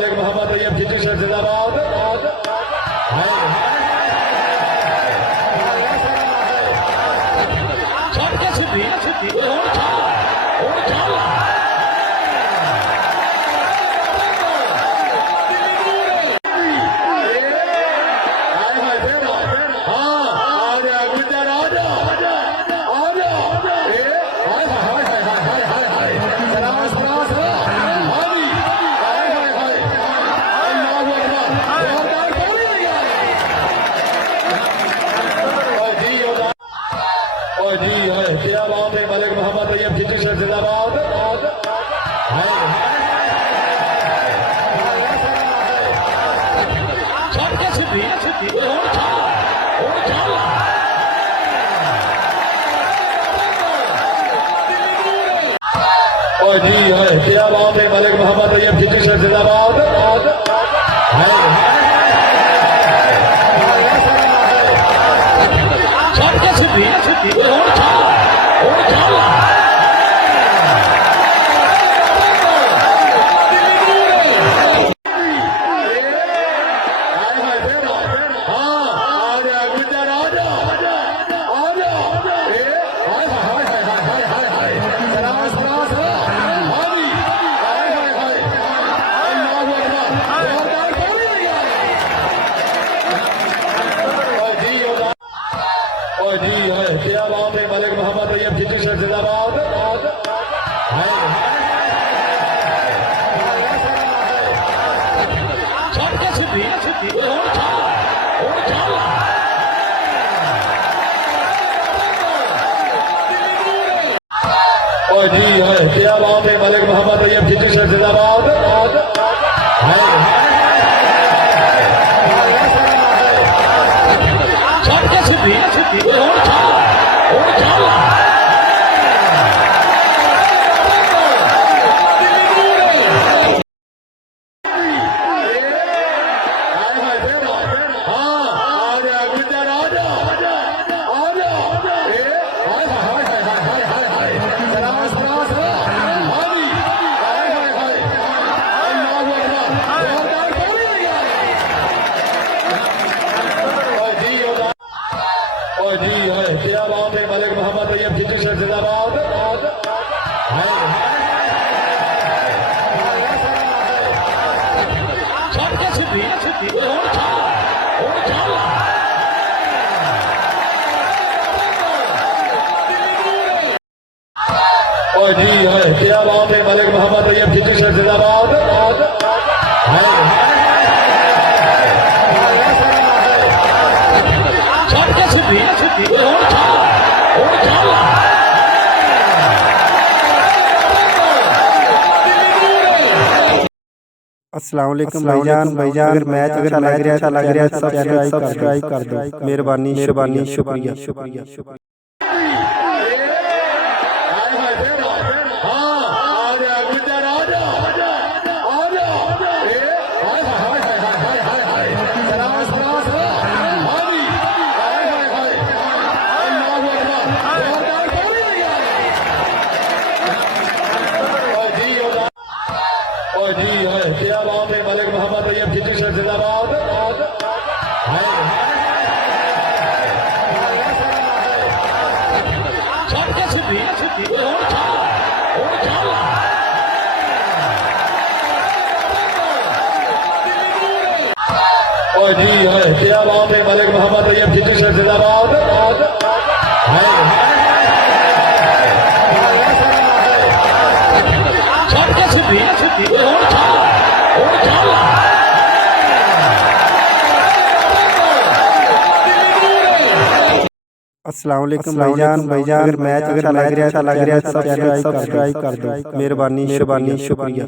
मलिक मोहम्मद तैयब खिची से जिंदाबाद। मलिक मोहम्मद तैयब खिची से जिंदाबाद। और जी है इख्तियार में मलिक मोहम्मद तैयब खिची से जिंदाबाद। और जी है इख्तियार में मलिक मोहम्मद तैयब खिची से जिंदाबाद। और जी है इख्तियार में मलिक मोहम्मद तैयब खिची से जिंदाबाद। और जी है इख्तियार में मलिक मोहम्मद तैयब खिची से जिंदाबाद। और जी है इख्तियार में मलिक मोहम्मद तैयब खिची से जिंदाबाद। अस्सलाम वालेकुम भाईजान अगर मैच अच्छा लग रहा है सब्सक्राइब कर दो। मेहरबानी शुक्रिया। और जी है इख्तियार में मलिक मोहम्मद तैयब खिची से जिंदाबाद। और जी है इख्तियार में मलिक मोहम्मद तैयब खिची से जिंदाबाद। अस्सलाम वालेकुम भाईजान अगर मैच अच्छा लग रहा है सब्सक्राइब कर दो। मेहरबानी शुक्रिया।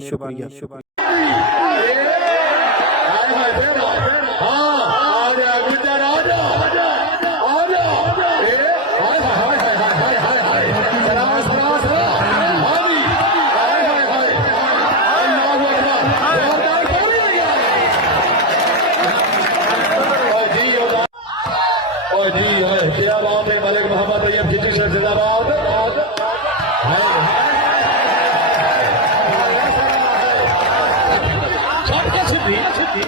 और जी है इख्तियार में मलिक मोहम्मद तैयब खिची से जिंदाबाद। और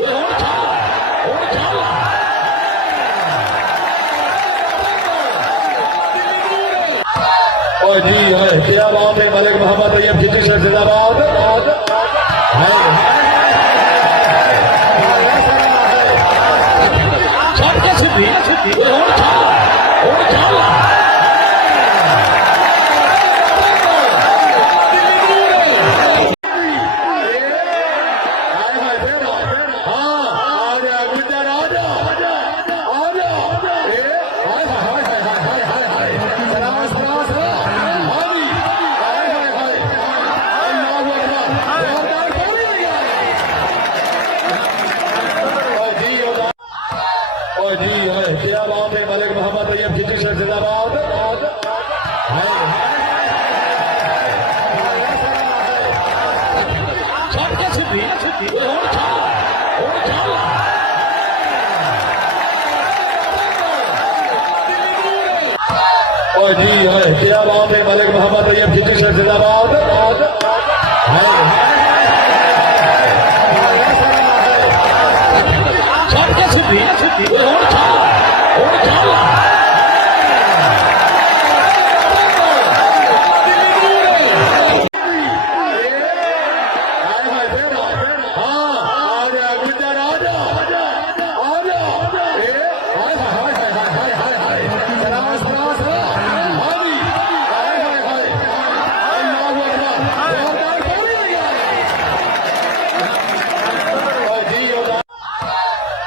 जी है तेरा बाप है मलिक मोहम्मद तैयब सिद्दीकी शेख जिंदाबाद और जी है तेरा बाप है मलिक मोहम्मद तैयब सिद्दीकी शेख जिंदाबाद और जी है तेरा बाप है मलिक मोहम्मद तैयब सिद्दीकी शेख जिंदाबाद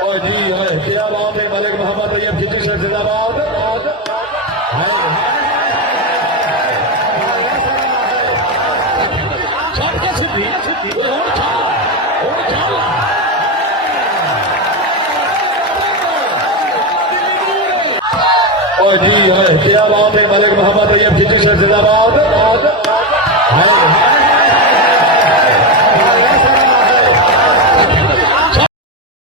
और जी है तेरा बाप है मलिक मोहम्मद तैयब सिद्दीकी शेख जिंदाबाद और जी है तेरा बाप है मलिक मोहम्मद तैयब सिद्दीकी शेख जिंदाबाद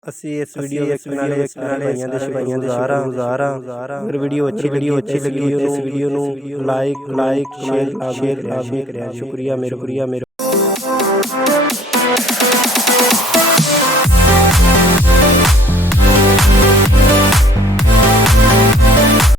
ਅਸੀਂ ਇਸ ਵੀਡੀਓ ਵਿੱਚ ਨਾਲੇ ਭਾਈਆਂ ਦੇ ਸਿਪਾਹੀਆਂ ਦੇ ਗੁਜ਼ਾਰਾਂ ਅਗਰ ਵੀਡੀਓ ਅੱਛੀ ਲੱਗੀ ਉਹਨੂੰ ਲਾਈਕ ਸ਼ੇਅਰ ਕਰਿਆ ਸ਼ੁਕਰੀਆ ਮੇਰੇ